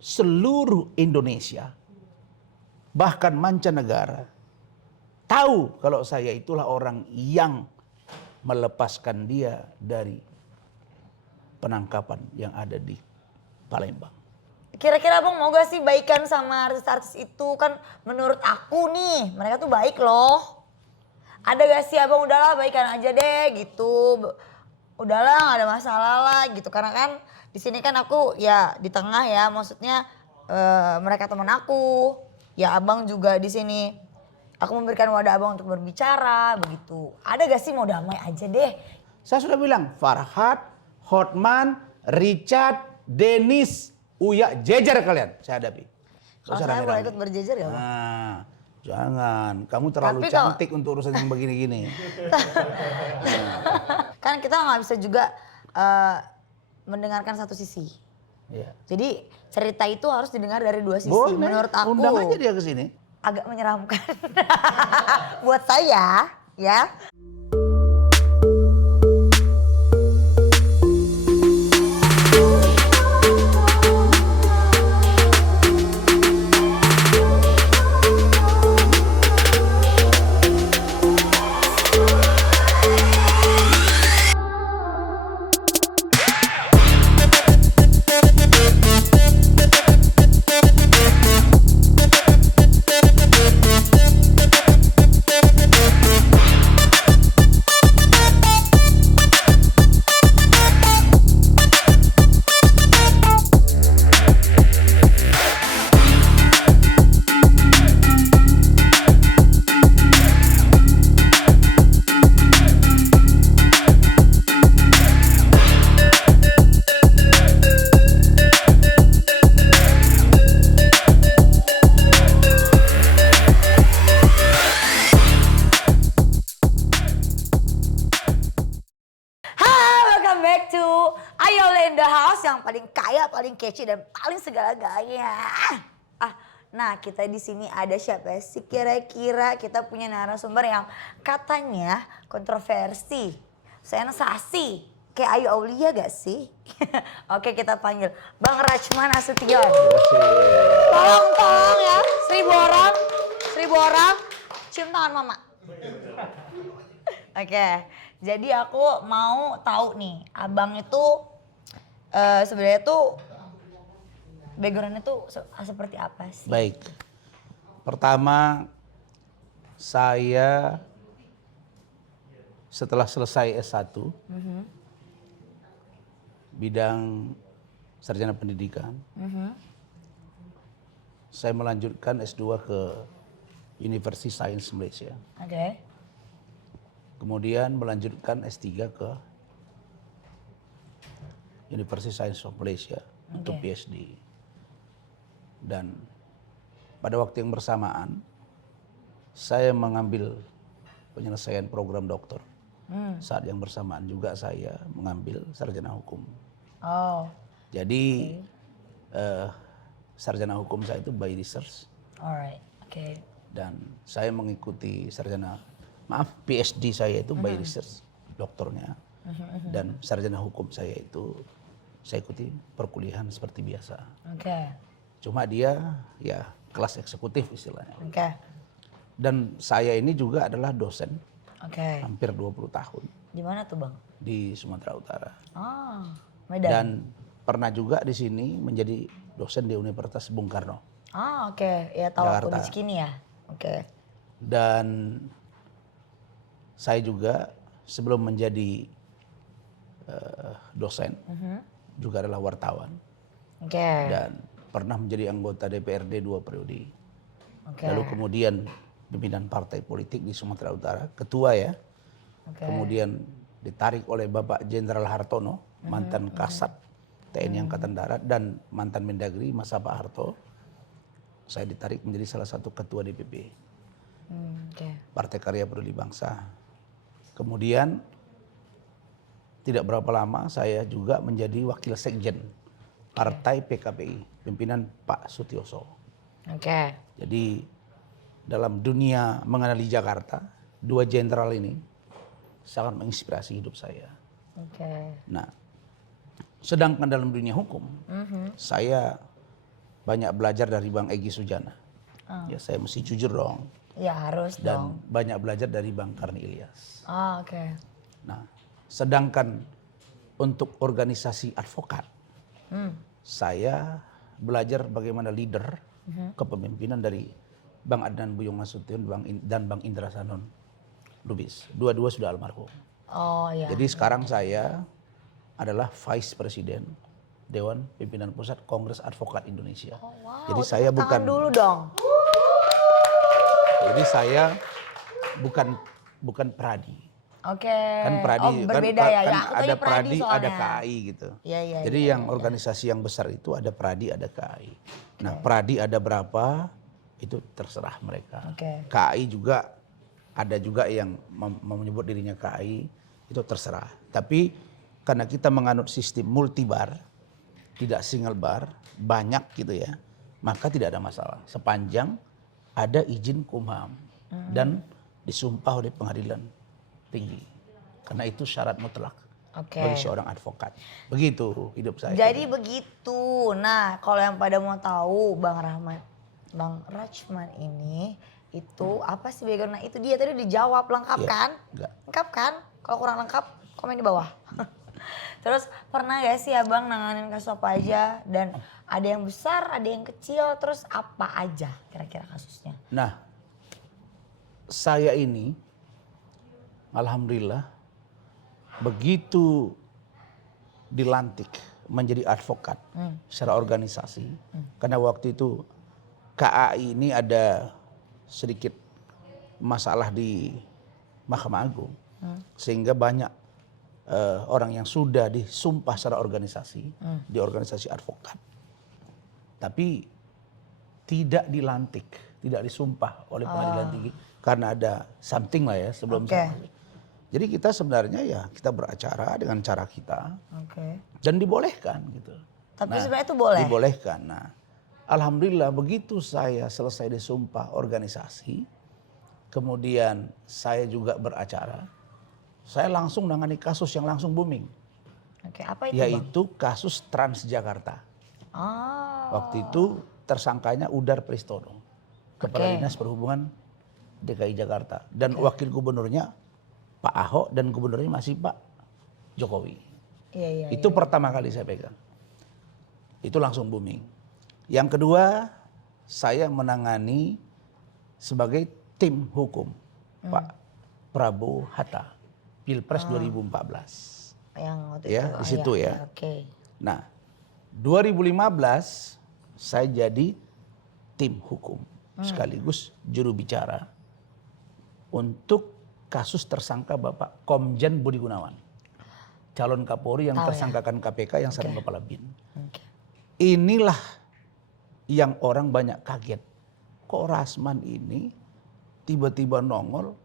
seluruh Indonesia, bahkan mancanegara, tahu kalau saya itulah orang yang melepaskan dia dari penangkapan yang ada di Palembang. Kira-kira abang mau gak sih baikan sama artis-artis itu? Kan menurut aku nih, mereka tuh baik loh. Ada gak sih abang udahlah baikan aja deh gitu. Udahlah gak ada masalah lah gitu. Karena kan di sini kan aku ya di tengah ya, maksudnya mereka teman aku. Ya abang juga di sini. Aku memberikan wadah abang untuk berbicara begitu. Ada gak sih mau damai aja deh? Saya sudah bilang, Farhad, Hotman, Richard, Dennis, Uya, jejer kalian saya hadapi. Kalau saya boleh ikut berjejer ya bang? Nah, jangan, kamu terlalu Tapi cantik untuk urusan yang begini-gini. Kan kita nggak bisa juga mendengarkan satu sisi. Ya. Jadi cerita itu harus didengar dari dua sisi. Boleh, Menurut aku undang aja dia ke sini. agak menyeramkan buat saya ya. Yang paling kaya, paling kece dan paling segala-galanya. Nah kita di sini ada siapa sih kira-kira? Kita punya narasumber yang katanya kontroversi, sensasi, kayak Ayu Aulia gak sih? Oke kita panggil Bang Rachman Nasution. Tolong ya, 1000 orang, cium tangan mama. Oke, jadi aku mau tahu nih, abang itu sebenarnya tuh backgroundnya tuh seperti apa sih? Baik, pertama saya setelah selesai S1 bidang sarjana pendidikan, saya melanjutkan S2 ke University Science Malaysia. Oke. Kemudian melanjutkan S3 ke University Science of Malaysia untuk PhD. Dan pada waktu yang bersamaan saya mengambil penyelesaian program doktor. Saat yang bersamaan juga saya mengambil sarjana hukum. Oh. Jadi sarjana hukum saya itu by research. Alright, oke. Dan saya mengikuti PhD saya itu by research, doktornya. Dan sarjana hukum saya itu saya ikuti perkuliahan seperti biasa. Oke. Cuma dia ya kelas eksekutif istilahnya. Oke. Dan saya ini juga adalah dosen. Oke. Hampir 20 tahun. Di mana tuh bang? Di Sumatera Utara. Medan. Dan pernah juga di sini menjadi dosen di Universitas Bung Karno. Oke. Ya tahu aku di Cikini ya. Oke. Dan saya juga sebelum menjadi dosen juga adalah wartawan. Dan pernah menjadi anggota DPRD 2 periode. Lalu kemudian pimpinan partai politik di Sumatera Utara, ketua ya. Kemudian ditarik oleh Bapak Jenderal Hartono, mantan Kasat TNI Angkatan Darat dan mantan Mendagri masa Pak Harto. Saya ditarik menjadi salah satu ketua DPP. Partai Karya Peduli Bangsa. Kemudian tidak berapa lama saya juga menjadi wakil sekjen Partai PKPI, pimpinan Pak Sutioso. Jadi dalam dunia mengenali Jakarta, dua jenderal ini sangat menginspirasi hidup saya. Nah, sedangkan dalam dunia hukum, saya banyak belajar dari Bang Egy Sujana. Ya saya mesti jujur dong. Ya harus Dan dong. banyak belajar dari Bang Karni Ilyas. Oke. Nah, sedangkan untuk organisasi advokat, saya belajar bagaimana leader kepemimpinan dari Bang Adnan Buyung Nasution dan Bang Indra Sanon Lubis. Dua-dua sudah almarhum. Oh ya. Jadi sekarang saya adalah Vice President Dewan Pimpinan Pusat Kongres Advokat Indonesia. Oh, wow. Jadi saya Tepuk tangan bukan dulu dong. Jadi saya bukan pradi. Oke. Kan pradi Oh, berbeda ya. kan Ya, aku ada tadi pradi, ada soalnya. KAI gitu. Iya. Jadi yang organisasi yang besar itu ada pradi, ada KAI. Nah, pradi ada berapa itu terserah mereka. Oke. KAI juga ada juga yang menyebut dirinya KAI, itu terserah. Tapi karena kita menganut sistem multibar, tidak single bar, banyak gitu ya, maka tidak ada masalah. Sepanjang ada izin Kumham dan disumpah oleh pengadilan tinggi. Karena itu syarat mutlak bagi seorang advokat. Begitu hidup saya. Jadi begitu. Nah, kalau yang pada mau tahu Bang Rachman ini itu apa sih background? Nah, itu dia tadi dijawab lengkap kan? Enggak. Lengkap kan? Kalau kurang lengkap komen di bawah. Terus pernah gak sih abang nanganin kasus apa aja? Dan ada yang besar, ada yang kecil, terus apa aja kira-kira kasusnya? Nah, saya ini alhamdulillah begitu dilantik menjadi advokat secara organisasi. Karena waktu itu KAI ini ada sedikit masalah di Mahkamah Agung. Sehingga banyak orang yang sudah disumpah secara organisasi, di organisasi advokat. Tapi tidak dilantik, tidak disumpah oleh pengadilan tinggi. Karena ada something lah ya sebelum saya masuk. Jadi kita sebenarnya ya kita beracara dengan cara kita. Dan dibolehkan gitu. Tapi sebenarnya itu boleh? Dibolehkan. Nah, alhamdulillah begitu saya selesai disumpah organisasi, kemudian saya juga beracara, saya langsung nangani kasus yang langsung booming. Apa itu yaitu kasus Transjakarta. Waktu itu tersangkanya Udar Pristono, Kepala Dinas Perhubungan DKI Jakarta. Dan wakil gubernurnya Pak Ahok dan gubernurnya masih Pak Jokowi. Itu pertama kali saya pegang. Itu langsung booming. Yang kedua, saya menangani sebagai tim hukum Pak Prabowo Hatta, Pilpres 2014. Yang waktu ya, itu. di situ ya. Nah, 2015 saya jadi tim hukum sekaligus juru bicara untuk kasus tersangka Bapak Komjen Budi Gunawan, calon Kapolri yang tersangkakan KPK yang sekarang kepala BIN. Inilah yang orang banyak kaget. Kok Rachman ini tiba-tiba nongol,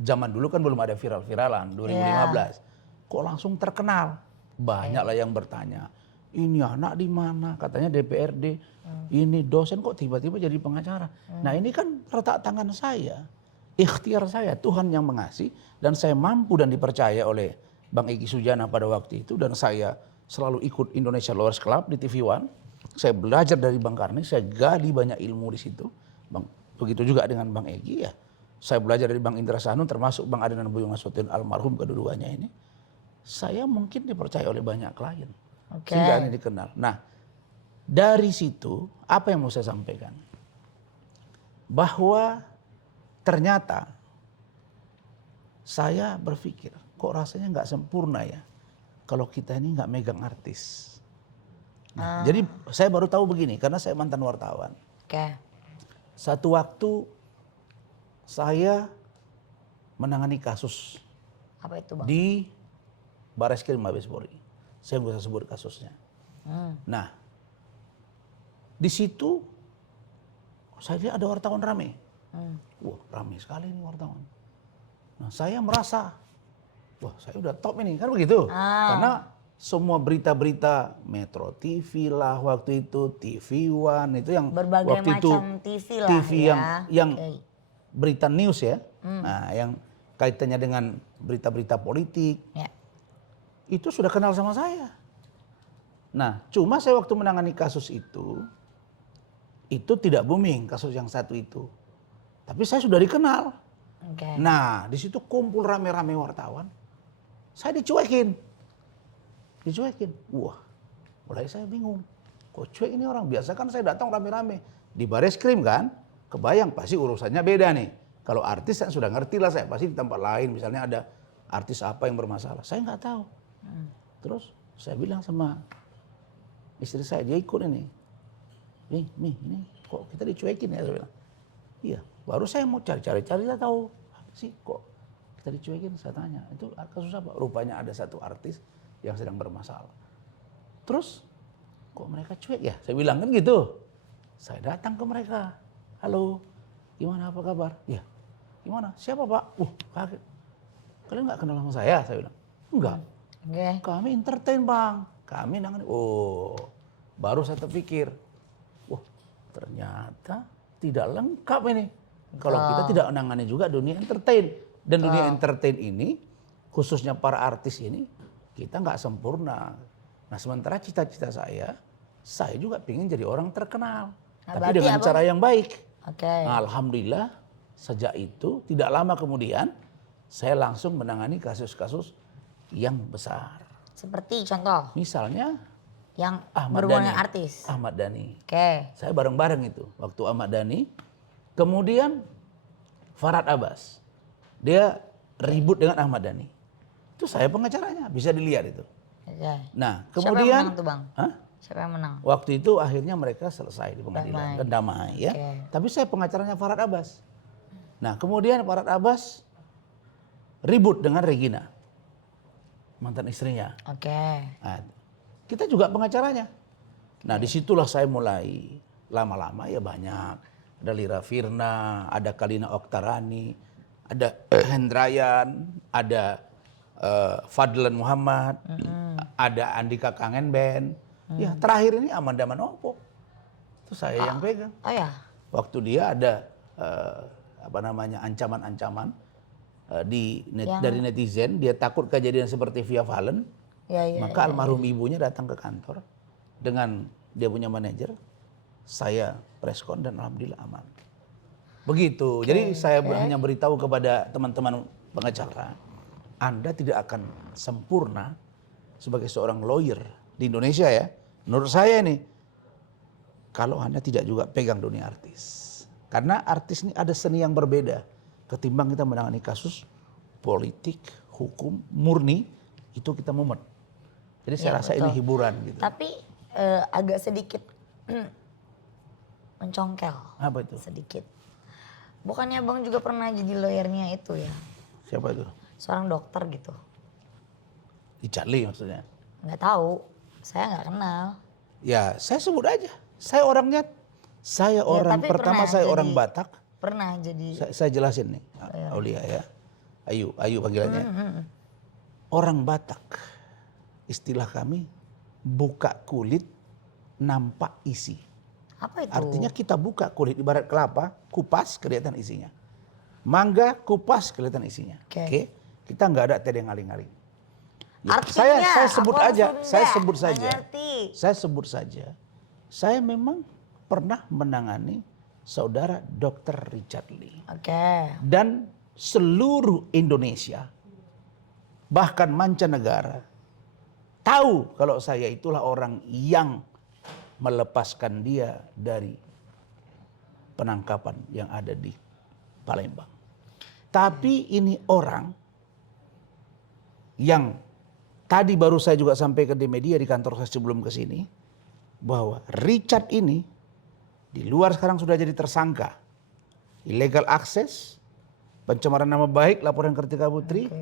zaman dulu kan belum ada viral-viralan, 2015. Kok langsung terkenal? Banyaklah yang bertanya, ini anak di mana? Katanya DPRD, ini dosen kok tiba-tiba jadi pengacara. Nah ini kan letak tangan saya, ikhtiar saya, Tuhan yang mengasih. Dan saya mampu dan dipercaya oleh Bang Egy Sujana pada waktu itu. Dan saya selalu ikut Indonesia Lawyers Club di TV One. Saya belajar dari Bang Karni, saya gali banyak ilmu di situ. Begitu juga dengan Bang Egy ya. Saya belajar dari Bang Indra Sanon, termasuk Bang Adnan Buyung Nasution almarhum kedua-duanya ini. Saya mungkin dipercaya oleh banyak klien. Sehingga ini dikenal. Nah, dari situ apa yang mau saya sampaikan? Bahwa ternyata saya berpikir, kok rasanya nggak sempurna ya kalau kita ini nggak megang artis. Nah, jadi saya baru tahu begini, karena saya mantan wartawan. Satu waktu saya menangani kasus apa itu, Bang? di Barreskrim Mabes Polri. Saya nggak usah sebut kasusnya. Nah, di situ saya lihat ada wartawan rame. Wah, rame sekali ini wartawan. Nah, saya merasa, wah saya udah top ini, kan begitu. Karena semua berita-berita Metro TV lah waktu itu, TV One itu yang berbagai waktu itu macam TV lah TV ya. yang berita news ya. Nah, yang kaitannya dengan berita-berita politik. Itu sudah kenal sama saya. Nah, cuma saya waktu menangani kasus itu, itu tidak booming kasus yang satu itu. Tapi saya sudah dikenal. Nah, di situ kumpul rame-rame wartawan. Saya dicuekin. Wah, mulai saya bingung. Kok cuek ini orang? Biasa kan saya datang rame-rame. Di Bareskrim kan, kebayang pasti urusannya beda nih. Kalau artis saya sudah ngerti lah, saya pasti di tempat lain. Misalnya ada artis apa yang bermasalah. Saya nggak tahu. Terus saya bilang sama istri saya, dia ikut ini. Nih, ini kok kita dicuekin ya? Saya bilang. Iya, baru saya mau cari lah tahu. Apa sih kok kita dicuekin? Saya tanya, itu kasus apa? Rupanya ada satu artis yang sedang bermasalah. Terus, kok mereka cuek ya? Saya bilang kan gitu. Saya datang ke mereka. Halo, gimana apa kabar? Ya, gimana? Siapa Pak? Kaget. Kalian nggak kenal sama saya? Saya bilang, enggak. Kami entertain Bang. Kami nangani. Baru saya terpikir. Ternyata tidak lengkap ini. Kalau kita tidak menangani juga dunia entertain. Dan dunia entertain ini, khususnya para artis ini, kita nggak sempurna. Nah sementara cita-cita saya juga ingin jadi orang terkenal. Tapi dengan cara yang baik. Nah, alhamdulillah sejak itu tidak lama kemudian saya langsung menangani kasus-kasus yang besar. Seperti contoh? Misalnya? Yang berhubungan dengan artis? Ahmad Dhani. Saya bareng-bareng itu waktu Ahmad Dhani. Kemudian Farhad Abbas. Dia ribut dengan Ahmad Dhani. Itu saya pengacaranya, bisa dilihat itu. Nah, kemudian siapa yang menang tuh Bang? Siapa yang menang? Waktu itu akhirnya mereka selesai di pengadilan, damai ya. Tapi saya pengacaranya Farhad Abbas. Nah, kemudian Farhad Abbas ribut dengan Regina, mantan istrinya. Nah, kita juga pengacaranya. Nah, disitulah saya mulai lama-lama ya banyak. Ada Lira Firna, ada Kalina Oktarani, ada Hendrayan, ada Fadlan Muhammad, ada Andika Kangenben. Ya terakhir ini Amanda Manopo. Itu saya yang pegang. Waktu dia ada ancaman-ancaman dari netizen, dia takut kejadian seperti Via Valen. Maka almarhum ibunya datang ke kantor dengan dia punya manajer, saya preskon dan alhamdulillah aman. Begitu. Jadi saya hanya beritahu kepada teman-teman pengacara, Anda tidak akan sempurna sebagai seorang lawyer di Indonesia ya. Menurut saya nih, kalau Anda tidak juga pegang dunia artis. Karena artis ini ada seni yang berbeda ketimbang kita menangani kasus politik, hukum, murni, itu kita mumet. Jadi saya rasa ini hiburan gitu. Tapi agak sedikit mencongkel. Apa itu? Sedikit. Bukannya Bang juga pernah jadi lawyernya itu ya? Siapa itu? Seorang dokter gitu. Richard Lee maksudnya? Nggak tahu, saya nggak kenal. Ya saya sebut aja. Saya orang pertama saya orang Batak. Pernah jadi. Saya jelasin nih, Aulia ya. Ayu panggilannya. Orang Batak, istilah kami buka kulit nampak isi. Apa itu? Artinya kita buka kulit ibarat kelapa, kupas kelihatan isinya. Mangga kupas kelihatan isinya. Oke. Kita nggak ada tedeng-aling-aling. Ya, saya sebut saja. Saya memang pernah menangani saudara Dr. Richard Lee. Dan seluruh Indonesia, bahkan mancanegara, tahu kalau saya itulah orang yang melepaskan dia dari penangkapan yang ada di Palembang. Tapi ini orang yang tadi baru saya juga sampaikan di media di kantor saya sebelum ke sini, bahwa Richard ini di luar sekarang sudah jadi tersangka. Illegal access, pencemaran nama baik, laporan Kartika Putri.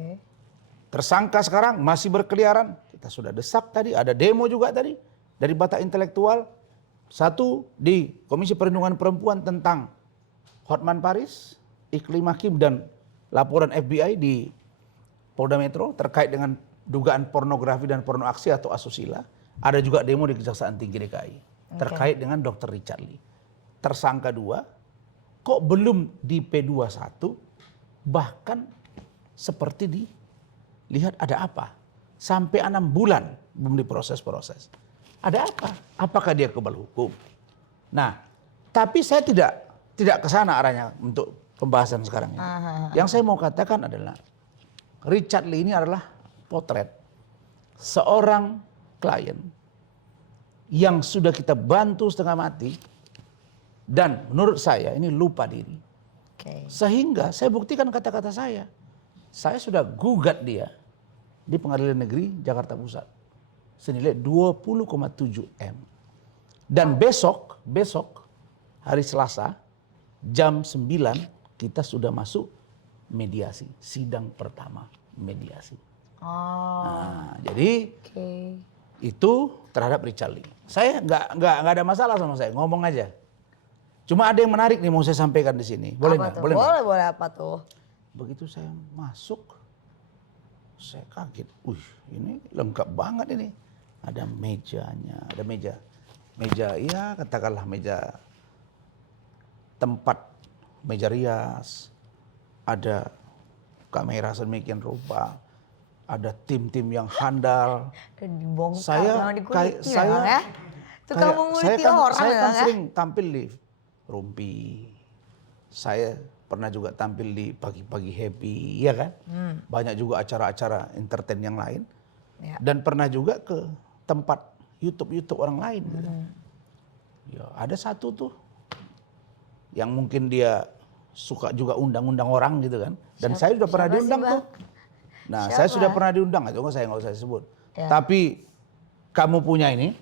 Tersangka sekarang masih berkeliaran. Kita sudah desak tadi, ada demo juga tadi dari Batak Intelektual. Satu di Komisi Perlindungan Perempuan tentang Hotman Paris, Iklim Hakim dan laporan FBI di Polda Metro terkait dengan dugaan pornografi dan pornoaksi atau asusila. Ada juga demo di Kejaksaan Tinggi DKI terkait dengan Dr. Richard Lee. Tersangka 2, kok belum di P21, bahkan seperti dilihat ada apa. Sampai 6 bulan belum diproses-proses. Ada apa? Apakah dia kebal hukum? Nah, Tapi saya tidak ke sana arahnya untuk pembahasan sekarang ini. Yang saya mau katakan adalah Richard Lee ini adalah potret seorang klien yang sudah kita bantu setengah mati dan menurut saya ini lupa diri. Sehingga saya buktikan kata-kata saya. Saya sudah gugat dia di Pengadilan Negeri Jakarta Pusat senilai 20,7 M. Dan besok hari Selasa jam 9 kita sudah masuk mediasi, sidang pertama mediasi. Nah, jadi itu terhadap Richard Lee. Saya nggak ada masalah sama saya, ngomong aja. Cuma ada yang menarik nih mau saya sampaikan di sini. Boleh nggak? Boleh apa tuh? Begitu saya masuk, saya kaget. Ini lengkap banget ini. Ada mejanya, ada meja ya katakanlah meja tempat, meja rias, ada kamera sedemikian rupa, ada tim-tim yang handal. Saya kan sering tampil di Rumpi. Saya pernah juga tampil di Pagi-Pagi Happy, ya kan? Banyak juga acara-acara entertain yang lain. Ya. Dan pernah juga ke tempat YouTube orang lain. Gitu. Ya, ada satu tuh yang mungkin dia suka juga undang-undang orang gitu kan. Dan saya sudah pernah diundang tuh. Nah, saya sudah pernah diundang, itu saya nggak usah sebut. Ya. Tapi kamu punya ini,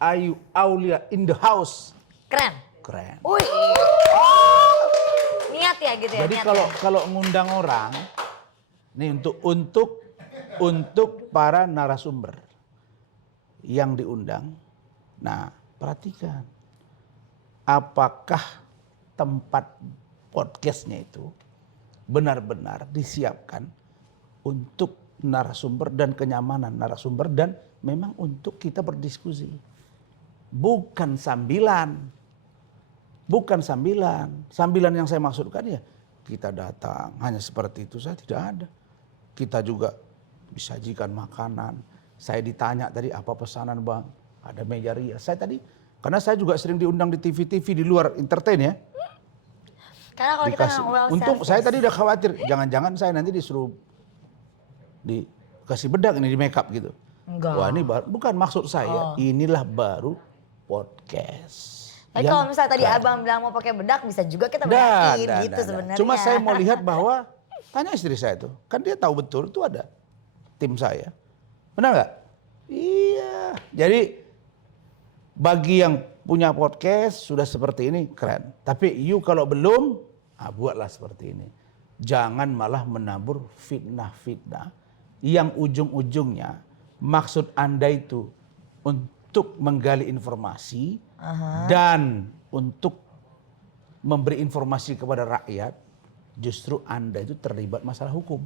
Ayu Aulia in the house. Keren. Wih. Niat ya gitu ya. Jadi kalau ngundang orang, nih untuk para narasumber yang diundang. Nah, perhatikan. Apakah tempat podcastnya itu benar-benar disiapkan untuk narasumber dan kenyamanan narasumber dan memang untuk kita berdiskusi. Bukan sambilan. Sambilan yang saya maksudkan ya kita datang hanya seperti itu saya tidak ada. Kita juga disajikan makanan. Saya ditanya tadi apa pesanan bang? Ada meja rias. Saya tadi karena saya juga sering diundang di TV di luar entertain ya. Karena kalau kita untung saya tadi udah khawatir jangan-jangan saya nanti disuruh dikasih bedak ini di make up gitu. Enggak. Wah ini bukan maksud saya. Inilah baru podcast. Tapi kalau misalnya tadi abang bilang mau pakai bedak bisa juga kita bedakin gitu sebenarnya. Cuma saya mau lihat bahwa tanya istri saya tuh, kan dia tahu betul itu ada tim saya. Benar nggak? Iya. Jadi bagi yang punya podcast sudah seperti ini keren. Tapi you kalau belum, buatlah seperti ini. Jangan malah menabur fitnah-fitnah yang ujung-ujungnya maksud Anda itu untuk menggali informasi dan untuk memberi informasi kepada rakyat, justru Anda itu terlibat masalah hukum.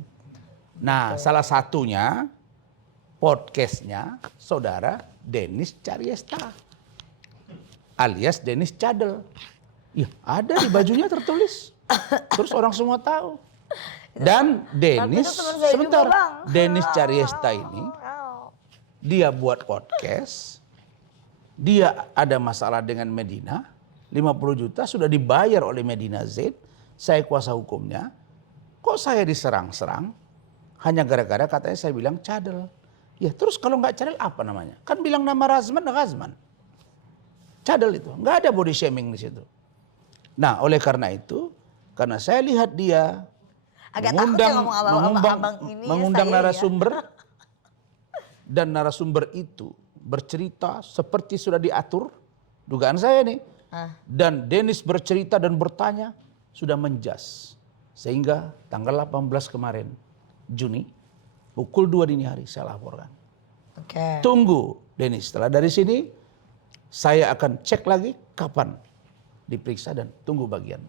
Nah, salah satunya podcastnya saudara Denis Caryesta alias Denis Cadel. Ya, ada di bajunya tertulis. Terus orang semua tahu. Dan Denis, sebentar, Denis Caryesta ini dia buat podcast. Dia ada masalah dengan Medina, 50 juta sudah dibayar oleh Medina Z, saya kuasa hukumnya. Kok saya diserang-serang? Hanya gara-gara katanya saya bilang cadel. Ya terus kalau nggak cadel apa namanya? Kan bilang nama Razman. Cadel itu, nggak ada body shaming di situ. Nah oleh karena itu, karena saya lihat dia mengundang narasumber dan narasumber itu bercerita seperti sudah diatur, dugaan saya nih. Dan Denis bercerita dan bertanya sudah menjas. Sehingga tanggal 18 kemarin, Juni, pukul 2 dini hari saya laporkan. Tunggu Denis, setelah dari sini saya akan cek lagi kapan diperiksa dan tunggu bagian.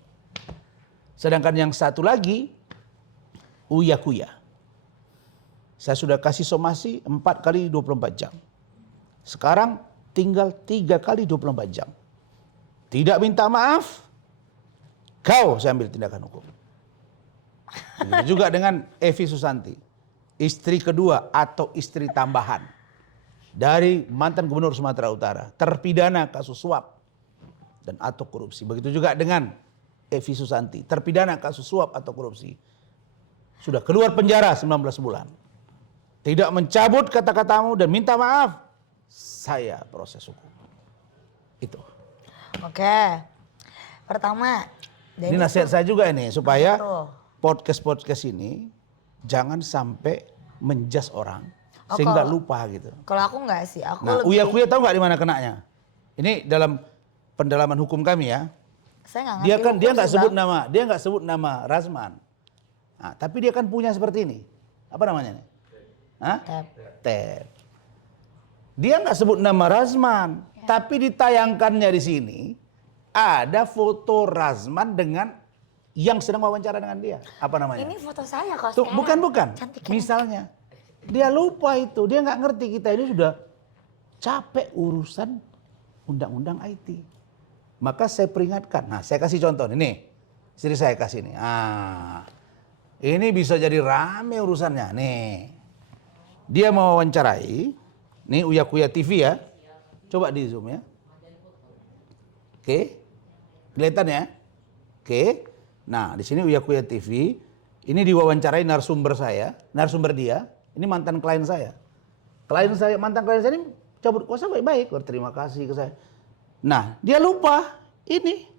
Sedangkan yang satu lagi, Uya Kuya. Saya sudah kasih somasi 4 kali 24 jam. Sekarang tinggal 3 kali 24 jam. Tidak minta maaf, kau saya ambil tindakan hukum. Begitu juga dengan Evi Susanti, istri kedua atau istri tambahan dari mantan gubernur Sumatera Utara, terpidana kasus suap dan atau korupsi. Begitu juga dengan Evi Susanti, terpidana kasus suap atau korupsi. Sudah keluar penjara 19 bulan. Tidak mencabut kata-katamu dan minta maaf. Saya proses hukum. Itu. Oke. Pertama, Ini nasihat saya juga ini supaya podcast ini jangan sampai menjas orang sehingga lupa gitu. Kalau aku enggak sih, aku Nah, Uya tahu nggak di mana kenanya? Ini dalam pendalaman hukum kami ya. Saya nggak ngerti. Dia nggak sebut nama Razman. Nah, tapi dia kan punya seperti ini. Apa namanya nih? Hah? Tab. Dia nggak sebut nama Razman, tapi ditayangkannya di sini ada foto Razman dengan yang sedang wawancara dengan dia. Apa namanya? Ini foto saya kok. Tuh, bukan. Cantik, Misalnya, dia lupa itu, dia nggak ngerti kita ini sudah capek urusan undang-undang IT. Maka saya peringatkan. Nah, saya kasih contoh ini. Istri saya kasih ini. Ini bisa jadi rame urusannya. Nih, dia mau wawancarai. Nih Uya TV ya. Coba di zoom ya. Oke, kelihatan ya. Oke. Nah, di sini Uya TV. Ini diwawancarai narasumber dia. Ini mantan klien saya. Mantan klien saya ini cabut kuasa baik-baik. Terima kasih ke saya. Nah, dia lupa ini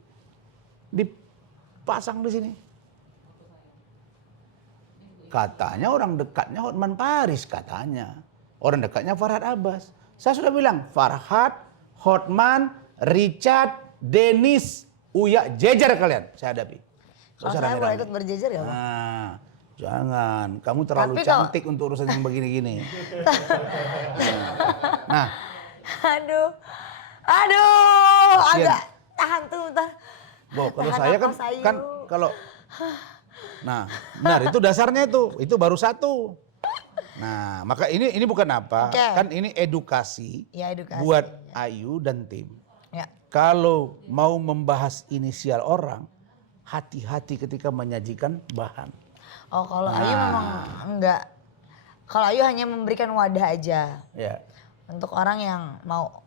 dipasang di sini. Katanya orang dekatnya Hotman Paris katanya. Orang dekatnya Farhad Abbas. Saya sudah bilang Farhad, Hotman, Richard, Dennis, Uya, jejer kalian saya hadapi. Kalau saya boleh ikut berjejer ya, Bang? Nah, jangan. Kamu terlalu cantik untuk urusan yang begini-gini. Nah. Aduh, agak tahan tuh bentar. Kalau saya kan kalau nah, benar itu dasarnya itu baru satu. Nah, maka ini bukan apa, kan ini edukasi, buat Ayu dan tim. Ya. Kalau mau membahas inisial orang, hati-hati ketika menyajikan bahan. Oh, kalau Ayu memang enggak. Kalau Ayu hanya memberikan wadah aja. Ya. Untuk orang yang mau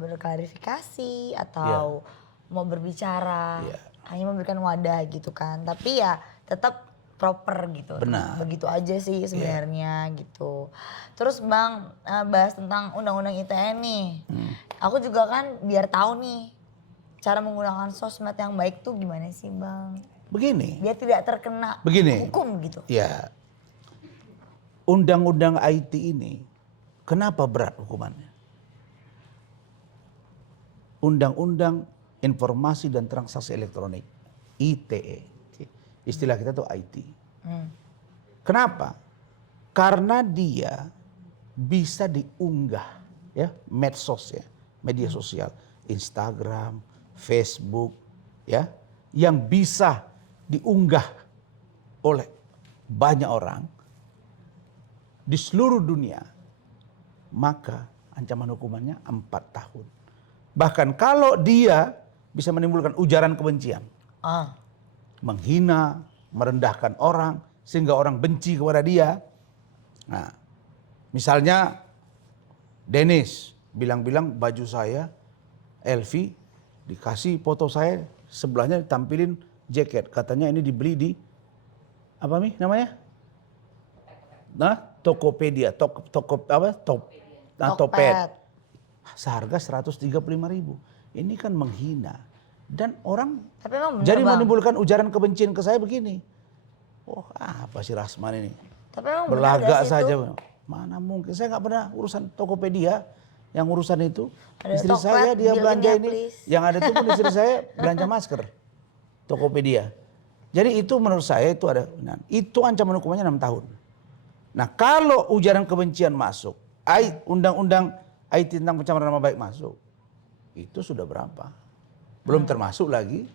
berklarifikasi atau mau berbicara, hanya memberikan wadah gitu kan. Tapi ya tetap proper gitu. Benar. Begitu aja sih sebenarnya gitu. Terus Bang, bahas tentang undang-undang ITE nih. Aku juga kan biar tahu nih cara menggunakan sosmed yang baik tuh gimana sih Bang? Begini. Dia tidak terkena hukum gitu. Ya. Undang-undang IT ini kenapa berat hukumannya? Undang-undang Informasi dan Transaksi Elektronik, ITE. Istilah kita tuh IT. Kenapa? Karena dia bisa diunggah ya, medsos ya, media sosial, Instagram, Facebook ya, yang bisa diunggah oleh banyak orang di seluruh dunia, maka ancaman hukumannya 4 tahun. Bahkan kalau dia bisa menimbulkan ujaran kebencian, menghina, merendahkan orang, sehingga orang benci kepada dia. Nah, misalnya Dennis bilang-bilang baju saya, Elvi, dikasih foto saya, sebelahnya ditampilin jaket. Katanya ini dibeli di, apa nih namanya? Nah, Tokopedia, Topet. Seharga 135.000. Ini kan menghina. Dan orang jadi menimbulkan ujaran kebencian ke saya begini. Oh, apa sih Razman ini? Tapi emang berlagak saja. Mana mungkin, saya nggak pernah urusan Tokopedia. Yang urusan itu ada istri Tokped, saya dia belanja ini. Please. Yang ada itu pun istri saya belanja masker. Tokopedia. Jadi itu menurut saya itu ada. Nah, itu ancaman hukumannya 6 tahun. Nah, kalau ujaran kebencian masuk, undang-undang IT tentang pencemaran nama baik masuk, itu sudah berapa? Belum termasuk lagi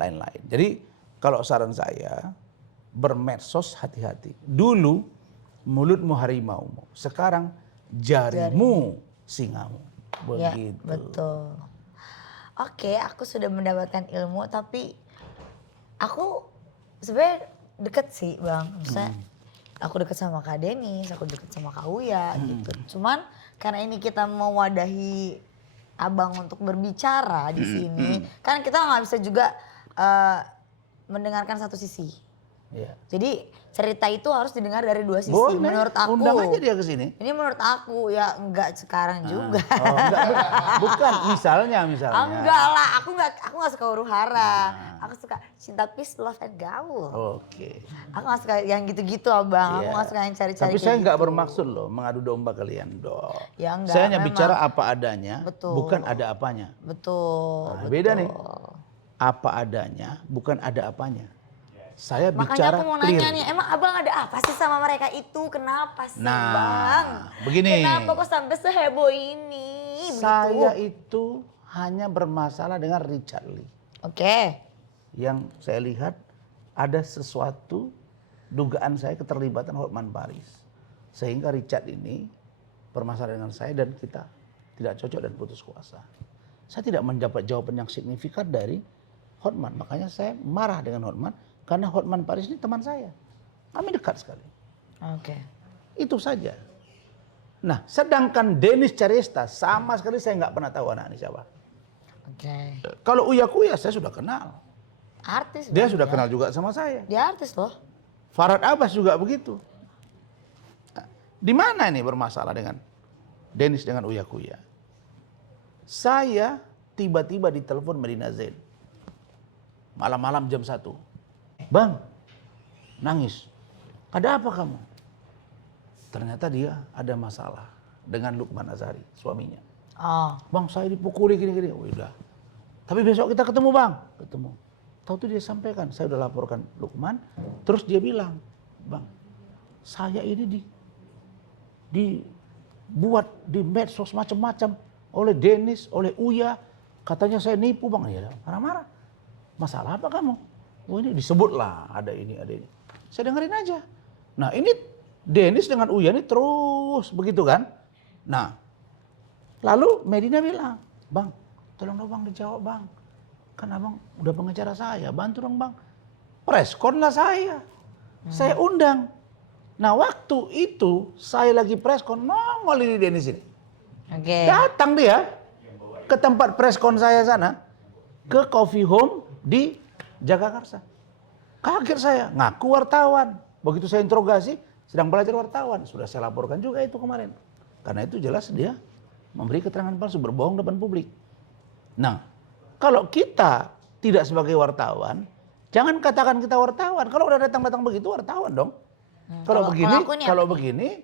lain-lain. Jadi kalau saran saya, bermedsos hati-hati. Dulu mulutmu harimaumu, sekarang jarimu singamu. Begitu. Ya, betul. Oke, aku sudah mendapatkan ilmu, tapi aku sebenarnya deket sih Bang. Maksudnya aku deket sama Kak Denis, aku deket sama Kak Uya gitu. Cuman karena ini kita mewadahi abang untuk berbicara di sini, kan kita nggak bisa juga mendengarkan satu sisi. Iya. Jadi cerita itu harus didengar dari dua sisi. Boleh, Menurut aku. undang aja dia ke sini. Ini menurut aku ya enggak sekarang juga. Oh, enggak, bukan misalnya. Enggak lah, aku nggak suka huru-hara. Aku suka cinta, peace, love and gaul. Oke. Aku nggak suka yang gitu-gitu abang. Aku Iya. nggak suka yang cari-cari. Tapi saya kayak nggak gitu. bermaksud loh mengadu domba kalian dong. Ya enggak, Saya hanya memang. bicara apa adanya, Betul. bukan ada apanya. Betul. Nah, betul. beda nih. Apa adanya, bukan ada apanya. Saya Makanya bicara aku mau clear. nanya nih, emang abang ada apa sih sama mereka itu? Kenapa sih Nah, bang? begini. Kenapa kok sampai seheboh ini? Saya Begitu. itu hanya bermasalah dengan Richard Lee. Oke. Yang saya lihat ada sesuatu dugaan saya keterlibatan Hotman Paris. Sehingga Richard ini bermasalah dengan saya dan kita tidak cocok dan putus kuasa. Saya tidak mendapat jawaban yang signifikan dari Hotman. Makanya saya marah dengan Hotman karena Hotman Paris ini teman saya. Kami dekat sekali. Oke. Itu saja. Nah, sedangkan Dennis Caresta sama sekali saya nggak pernah tahu anak ini siapa. Oke. Kalau Uya Kuya saya sudah kenal. Artis. Dia Bang, sudah ya? kenal juga sama saya. Dia artis loh. Farhad Abbas juga begitu. Nah, di mana ini bermasalah dengan Dennis dengan Uya Kuya? Saya tiba-tiba ditelepon Medina Zain. Malam-malam jam 1. Bang, nangis. Ada apa kamu? Ternyata dia ada masalah dengan Lukman Azhari, suaminya. Oh. Bang, saya dipukuli gini-gini. Oh, udah. Tapi besok kita ketemu bang. Ketemu. Tahu tuh dia sampaikan, saya udah laporkan Lukman. Terus dia bilang, bang, saya ini dibuat di medsos macam-macam oleh Dennis, oleh Uya. Katanya saya nipu bang. Ya, marah-marah. Masalah apa kamu? Oh ini disebutlah ada ini, ada ini. Saya dengerin aja. Nah ini Dennis dengan Uya ini terus begitu kan. Nah lalu Medina bilang, bang tolong dong bang dijawab bang. Kan abang udah pengacara saya, bantu dong bang. Preskon lah saya. Saya undang. Nah waktu itu saya lagi preskon, nongol ini Dennis ini. Oke. Datang dia ke tempat preskon saya sana. Ke coffee home di Jagakarsa. Kaget saya, ngaku wartawan. Begitu saya interogasi, sedang belajar wartawan. Sudah saya laporkan juga itu kemarin. Karena itu jelas dia memberi keterangan palsu, berbohong depan publik. Nah, kalau kita tidak sebagai wartawan, jangan katakan kita wartawan. Kalau udah datang-datang begitu, wartawan dong. Kalau begini,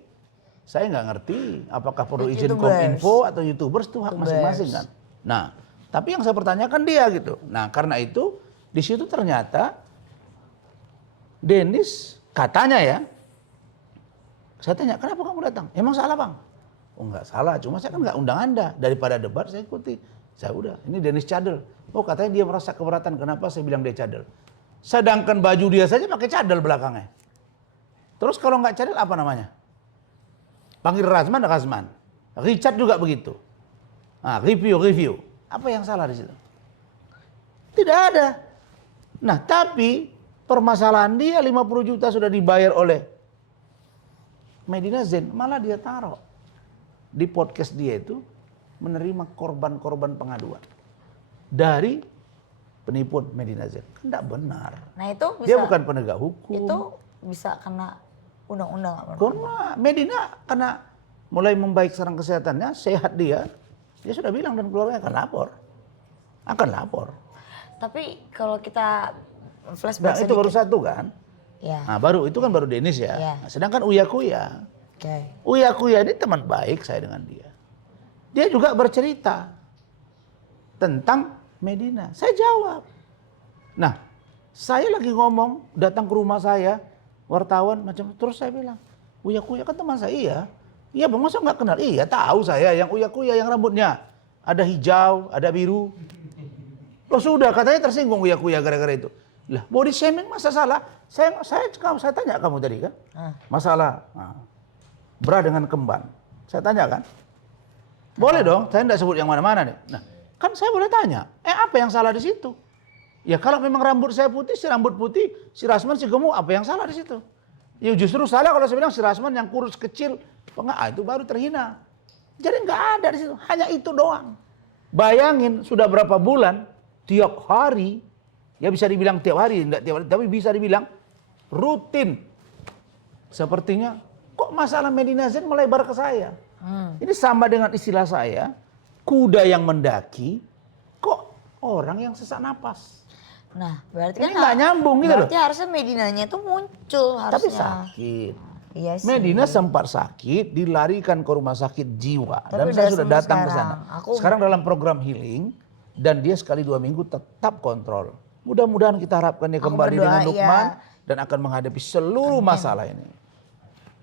saya nggak ngerti apakah perlu izin Kominfo atau YouTubers itu hak masing-masing kan. Nah, tapi yang saya pertanyakan dia gitu. Nah, karena itu di situ ternyata Dennis katanya ya, saya tanya kenapa kamu datang? Emang salah bang? Oh nggak salah, cuma saya kan nggak undang anda. Daripada debat saya ikuti. Saya udah, ini Dennis cadel. Oh katanya dia merasa keberatan, kenapa saya bilang dia cadel? Sedangkan baju dia saja pakai cadel belakangnya. Terus kalau nggak cadel apa namanya? Panggil Razman. Richard juga begitu. Nah, review. Apa yang salah di situ? Tidak ada. Nah, tapi permasalahan dia 50 juta sudah dibayar oleh Medina Zain, malah dia taruh di podcast dia itu menerima korban-korban pengaduan dari penipuan Medina Zain. Kan tidak benar. Nah itu bisa. Dia bukan penegak hukum. Itu bisa kena undang-undang. Karena Medina karena mulai membaik sekarang kesehatannya, sehat dia sudah bilang dan keluarga akan lapor. Tapi kalau kita flashback itu baru satu kan? Ya. Nah, itu kan baru Dennis ya. Ya. Nah, sedangkan Uya Kuya. Okay. Uya Kuya ini teman baik saya dengan dia. Dia juga bercerita tentang Medina. Saya jawab. Nah, saya lagi ngomong datang ke rumah saya, wartawan macam terus saya bilang, Uya Kuya kan teman saya. Iya bang, masa nggak kenal? Iya tahu saya yang Uya Kuya yang rambutnya ada hijau, ada biru. Loh sudah katanya tersinggung Uya Kuya gara-gara itu. Lah body shaming masa salah? Saya tanya kamu tadi kan, masalah bra dengan kemban. Saya tanya kan, boleh dong. Saya tidak sebut yang mana-mana nih. Nah, kan saya boleh tanya. Apa yang salah di situ? Ya kalau memang rambut saya putih, si rambut putih, si Rasman si gemuk, apa yang salah di situ? Ya justru salah kalau saya bilang si Rasman yang kurus kecil, itu baru terhina. Jadi nggak ada di situ, hanya itu doang. Bayangin sudah berapa bulan, tiap hari, ya bisa dibilang tiap hari, enggak tiap hari, tapi bisa dibilang rutin. Sepertinya kok masalah Medina Zain melebar ke saya. Ini sama dengan istilah saya, kuda yang mendaki, kok orang yang sesak napas. Nah, berarti Ini kan nggak nyambung gitu loh. berarti harusnya Medinanya itu muncul harusnya. Tapi sakit. Iya sih. Medina sempat sakit, dilarikan ke rumah sakit jiwa. Tapi Dan saya udah sudah sembuh datang ke sekarang. sana. Sekarang dalam program healing, dan dia sekali 2 minggu tetap kontrol. Mudah-mudahan kita harapkan dia kembali berdoa, dengan Lukman, ya. dan akan menghadapi seluruh masalah ini.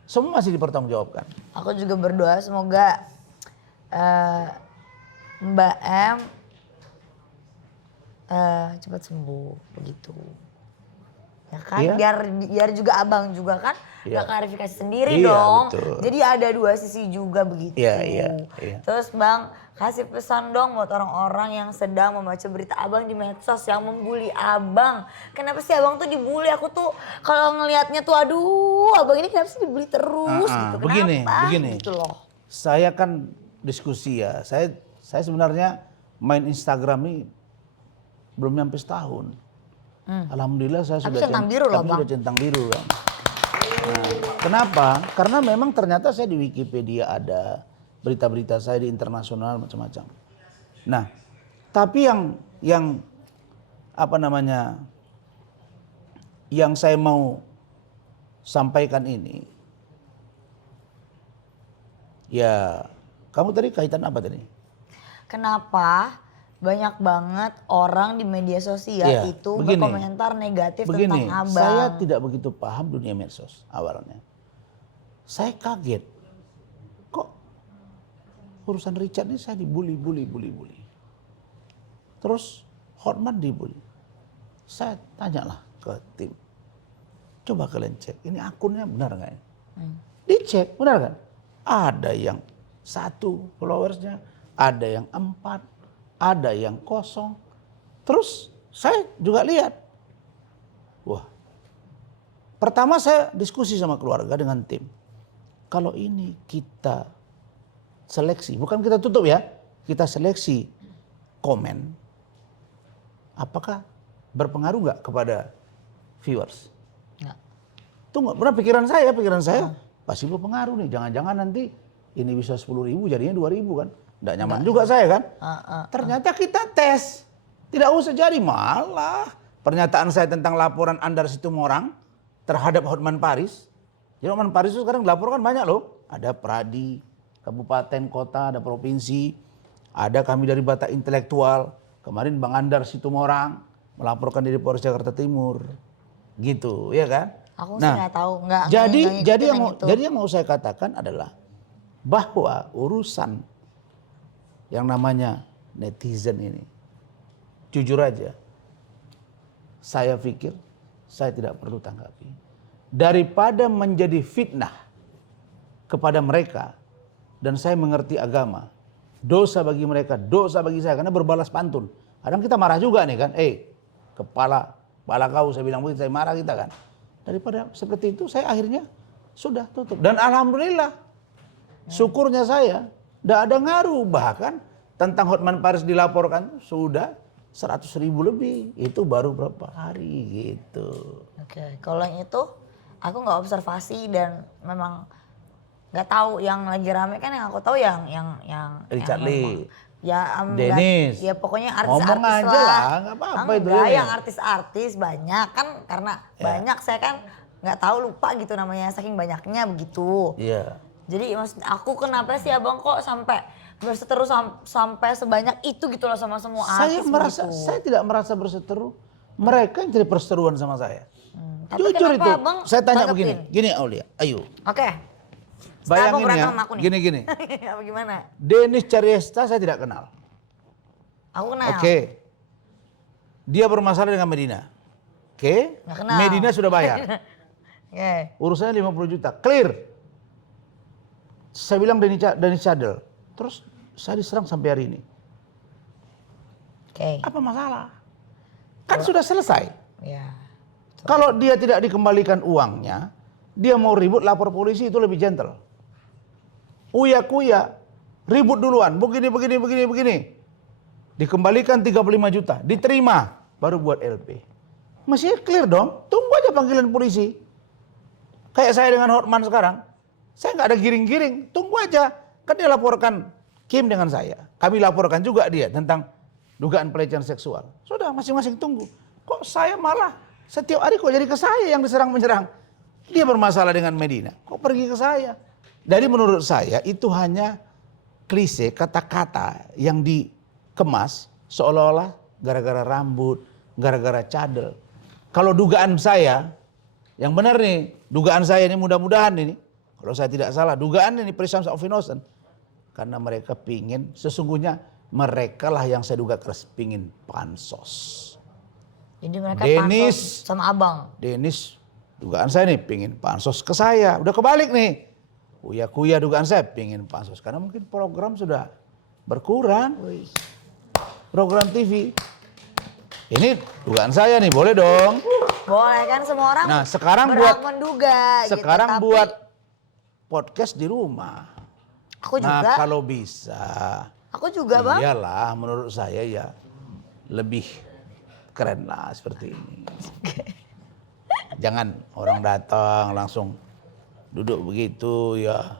Semua masih dipertanggungjawabkan. Aku juga berdoa semoga Mbak M cepat sembuh begitu. Ya kan, Iya. biar juga abang juga kan Iya. nggak klarifikasi sendiri Iya, dong. betul. Jadi ada dua sisi juga begitu. Iya. Terus Bang kasih pesan dong buat orang-orang yang sedang membaca berita abang di medsos yang membuli abang. Kenapa sih abang tuh dibully? Aku tuh kalau ngelihatnya tuh aduh abang ini kenapa sih dibully terus gitu. Kenapa? Begini. Gitu loh. Saya kan diskusi ya. Saya sebenarnya main Instagram ini belum nyampe setahun. Alhamdulillah saya Tapi sudah centang biru loh, Bang. sudah centang biru kan. Nah, kenapa? Karena memang ternyata saya di Wikipedia ada berita-berita saya di internasional macam-macam. Nah, tapi yang apa namanya? Yang saya mau sampaikan ini, ya kamu tadi kaitan apa tadi? Kenapa banyak banget orang di media sosial Iya, itu begini. berkomentar negatif Begini, tentang abang? saya tidak begitu paham dunia medsos awalnya. Saya kaget, kok urusan Richard ini saya dibully. Terus Hotman dibully. Saya tanyalah ke tim, coba kalian cek, ini akunnya benar nggak ya? Dicek, benar kan? Ada yang 1 followersnya, ada yang 4, ada yang kosong. Terus saya juga lihat, wah, pertama saya diskusi sama keluarga dengan tim. Kalau ini kita seleksi, bukan kita tutup ya, kita seleksi komen, apakah berpengaruh nggak kepada viewers? Nggak. Tunggu, benar pikiran saya pasti berpengaruh nih. Jangan-jangan nanti ini bisa 10.000 jadinya 2.000 kan? Nggak nyaman juga saya kan? Ternyata kita tes, tidak usah jadi, malah pernyataan saya tentang laporan Andar Situmorang terhadap Hotman Paris. Jadi Hotman Paris itu sekarang dilaporkan banyak loh. Ada Pradi, kabupaten, kota, ada provinsi, ada kami dari Batak Intelektual. Kemarin Bang Andar Situmorang melaporkan diri Polres Jakarta Timur, gitu, ya kan? Aku sih nggak tahu, nggak Jadi yang mau saya katakan adalah bahwa urusan yang namanya netizen ini, jujur aja, saya pikir saya tidak perlu tanggapi. Daripada menjadi fitnah kepada mereka, dan saya mengerti agama, dosa bagi mereka, dosa bagi saya, karena berbalas pantun. Kadang kita marah juga nih kan, kepala kau, saya bilang begitu, saya marah kita kan. Daripada seperti itu, saya akhirnya sudah tutup. Dan alhamdulillah, syukurnya saya, tidak ada ngaruh. Bahkan tentang Hotman Paris dilaporkan sudah 100.000 lebih. Itu baru berapa hari gitu. Oke, kalau yang itu aku nggak observasi dan memang nggak tahu yang lagi rame kan. Yang aku tahu yang Richard Lee, Dennis, ya pokoknya artis-artis ngomong aja lah, nggak apa-apa itu. Enggak, yang artis-artis banyak kan karena banyak, saya kan nggak tahu, lupa gitu namanya saking banyaknya begitu. Iya. Jadi maksud aku kenapa sih abang kok sampai berseteru sampai sebanyak itu gitu loh sama semua artis begitu. Saya tidak merasa berseteru. Mereka yang jadi perseteruan sama saya. Tapi Jujur kenapa itu. abang Saya tanya tanggepin? begini Aulia, ayo. Oke. Bayangin ya, gini. Apa gimana? Dennis Cariesta saya tidak kenal. Aku kenal. Oke. Dia bermasalah dengan Medina. Oke. Nggak kenal. Medina sudah bayar. Oke. Urusannya 50 juta. Clear. Saya bilang Dennis Cadel. Terus saya diserang sampai hari ini. Oke. Apa masalah? Kan sudah selesai. Ya. Kalau dia tidak dikembalikan uangnya, dia mau ribut lapor polisi, itu lebih gentle. Uya-kuya, ribut duluan, begini. Dikembalikan 35 juta, diterima, baru buat LP. Masih clear dong, tunggu aja panggilan polisi. Kayak saya dengan Hotman sekarang, saya nggak ada giring-giring, tunggu aja. Kan dia laporkan Kim dengan saya. Kami laporkan juga dia tentang dugaan pelecehan seksual. Sudah, masing-masing tunggu. Kok saya malah setiap hari kok jadi ke saya yang diserang-menyerang. Dia bermasalah dengan Medina, kok pergi ke saya. Jadi menurut saya itu hanya klise, kata-kata yang dikemas seolah-olah gara-gara rambut, gara-gara cadel. Kalau dugaan saya, yang benar nih, dugaan saya ini mudah-mudahan ini, kalau saya tidak salah, dugaan ini presumption of innocent. Karena mereka pingin, sesungguhnya mereka lah yang saya duga keras pingin pansos. Jadi mereka Dennis pansos sama abang. Dennis, dugaan saya nih pingin pansos ke saya. Udah kebalik nih. Kuya dugaan saya pingin pansos. Karena mungkin program sudah berkurang. Program TV. Ini dugaan saya nih, boleh dong. Boleh kan, semua orang Nah sekarang berhak menduga sekarang gitu, buat podcast di rumah. Aku juga. Nah kalau bisa. Aku juga bang. Iyalah menurut saya ya lebih keren lah seperti ini. Jangan orang datang langsung duduk begitu ya.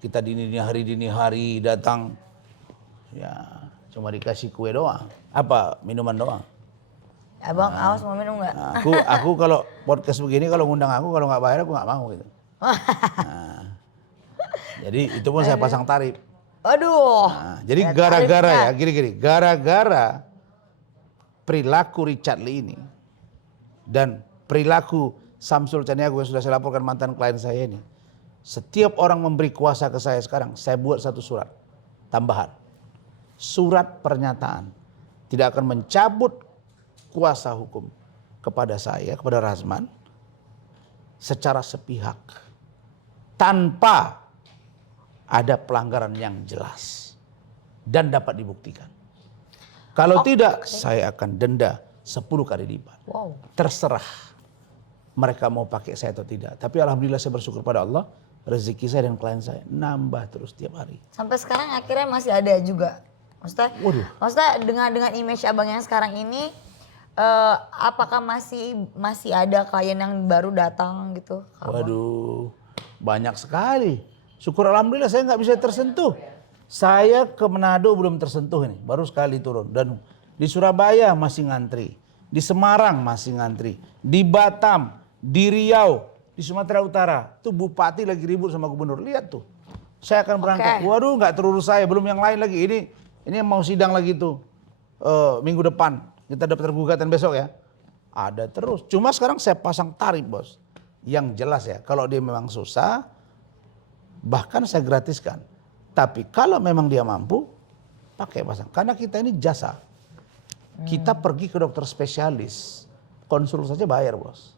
Kita dini hari datang ya cuma dikasih kue doang. Apa minuman doang. Abang awas mau minum nggak? Nah, aku kalau podcast begini kalau ngundang aku kalau nggak bayar aku nggak mau gitu. Nah, jadi itu pun saya pasang tarif. Aduh. Nah, jadi gara-gara ya gini-gini, gara-gara perilaku Richard Lee ini dan perilaku Samsul Caniago yang sudah saya laporkan mantan klien saya ini, setiap orang memberi kuasa ke saya sekarang, saya buat satu surat tambahan, surat pernyataan tidak akan mencabut kuasa hukum kepada saya, kepada Razman secara sepihak tanpa ada pelanggaran yang jelas dan dapat dibuktikan. Kalau tidak, saya akan denda 10 kali lipat. Wow. Terserah mereka mau pakai saya atau tidak. Tapi alhamdulillah saya bersyukur pada Allah, rezeki saya dan klien saya nambah terus tiap hari. Sampai sekarang akhirnya masih ada juga. Maksudnya dengan image abang yang sekarang ini, apakah masih ada klien yang baru datang gitu? Waduh, banyak sekali. Syukur alhamdulillah saya nggak bisa tersentuh. Saya ke Manado belum tersentuh ini, baru sekali turun. Dan di Surabaya masih ngantri, di Semarang masih ngantri, di Batam, di Riau, di Sumatera Utara. Tuh bupati lagi ribut sama gubernur, lihat tuh. Saya akan berangkat. Waduh, nggak terurus saya, belum yang lain lagi. Ini yang mau sidang lagi tuh minggu depan. Kita dapat gugatan besok ya. Ada terus. Cuma sekarang saya pasang tarif bos, yang jelas ya. Kalau dia memang susah, bahkan saya gratiskan. Tapi kalau memang dia mampu, pakai pasang. Karena kita ini jasa. Kita pergi ke dokter spesialis, konsul saja bayar bos.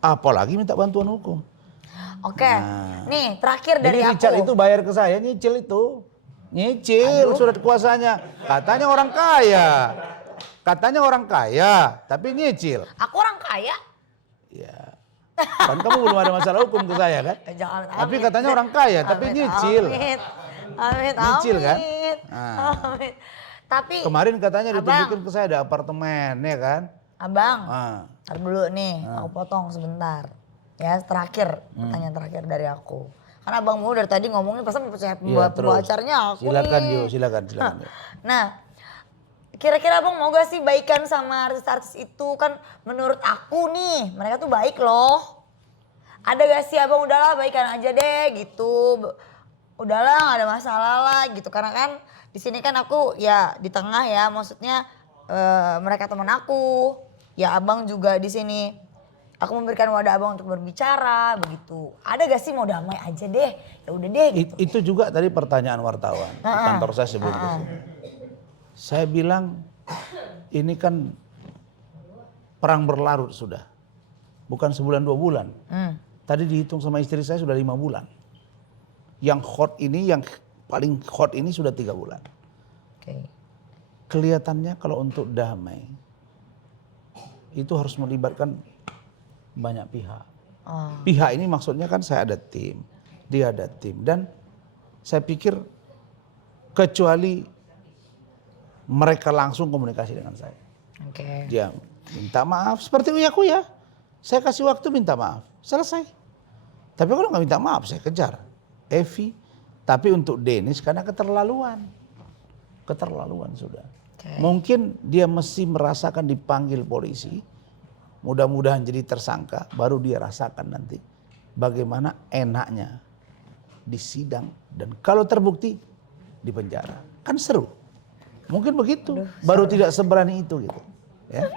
Apalagi minta bantuan hukum. Oke, nih terakhir dari aku. Richard itu bayar ke saya, nyicil itu. Nyicil surat kuasanya. Katanya orang kaya. Katanya orang kaya, tapi nyicil. Aku orang kaya? Ya. Kan kamu belum ada masalah hukum ke saya kan? Jangan, tapi katanya orang kaya, tapi nyicil. Amit. Nyicil kan? Amit. Tapi kemarin katanya ditunjukin ke saya ada apartemen, ya kan? Abang, ntar dulu nih, aku potong sebentar. Ya terakhir, pertanyaan terakhir dari aku. Karena abang mau dari tadi ngomongin pasti pembacarnya aku silakan, nih. Silakan. Nah, kira-kira abang mau gak sih baikan sama artis-artis itu? Kan menurut aku nih, mereka tuh baik loh. Ada gak sih abang udahlah baikan aja deh gitu. Udahlah gak ada masalah lah gitu. Karena kan di sini kan aku ya di tengah ya, maksudnya mereka teman aku. Ya abang juga di sini. Aku memberikan wadah abang untuk berbicara begitu. Ada gak sih mau damai aja deh? Ya udah deh gitu. Itu juga tadi pertanyaan wartawan di kantor saya sebelum ke sini. Saya bilang ini kan perang berlarut sudah. Bukan sebulan 2 bulan. Tadi dihitung sama istri saya sudah 5 bulan. Yang paling hot ini sudah 3 bulan. Kelihatannya kalau untuk damai itu harus melibatkan banyak pihak. Pihak ini maksudnya kan saya ada tim, dia ada tim. Dan saya pikir kecuali mereka langsung komunikasi dengan saya. Oke. Dia minta maaf seperti Uya. Saya kasih waktu minta maaf, selesai. Tapi kalau nggak minta maaf saya kejar. Evi, tapi untuk Dennis karena keterlaluan sudah. Okay. Mungkin dia mesti merasakan dipanggil polisi, mudah-mudahan jadi tersangka, baru dia rasakan nanti bagaimana enaknya di sidang dan kalau terbukti di penjara. Kan seru. Mungkin begitu. Baru tidak seberani itu gitu. Ya.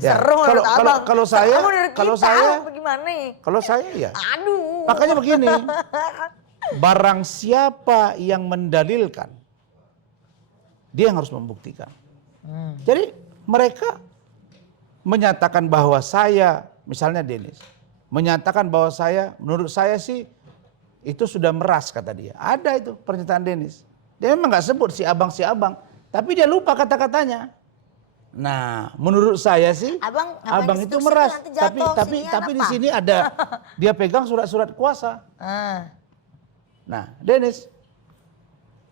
Ya. Seru Kalau saya ya. Aduh. Makanya begini. Barang siapa yang mendalilkan, dia yang harus membuktikan. Jadi mereka menyatakan bahwa saya, misalnya Dennis, menyatakan bahwa saya, menurut saya sih itu sudah meras kata dia. Ada itu pernyataan Dennis. Dia memang nggak sebut si abang, tapi dia lupa kata-katanya. Nah, menurut saya sih abang itu meras, tapi di sini ada dia pegang surat-surat kuasa. Nah, Dennis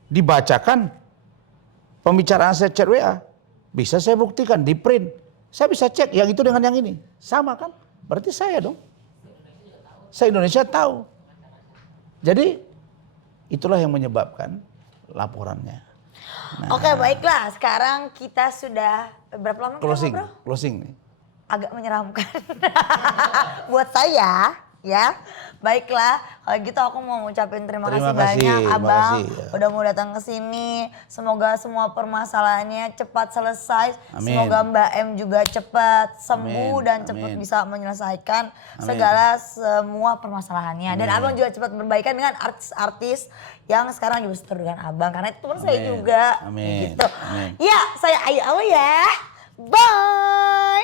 dibacakan pembicaraan saya chat WA, bisa saya buktikan di print, saya bisa cek yang itu dengan yang ini, sama kan? Berarti saya dong, se-Indonesia tahu. Jadi itulah yang menyebabkan laporannya. Nah, Oke, baiklah. Sekarang kita sudah berapa lama kita ngobrol? Closing nih. Agak menyeramkan buat saya, ya. Baiklah, kalau gitu aku mau ngucapin terima kasih banyak Abang udah mau datang ke sini. Semoga semua permasalahannya cepat selesai. Amin. Semoga Mbak M juga cepat sembuh dan cepat bisa menyelesaikan segala semua permasalahannya. Dan Abang juga cepat berbaikan dengan artis-artis yang sekarang juga setir dengan Abang karena itu teman saya juga. Amin. Gitu. Ya, saya Ayu Alia. Bye.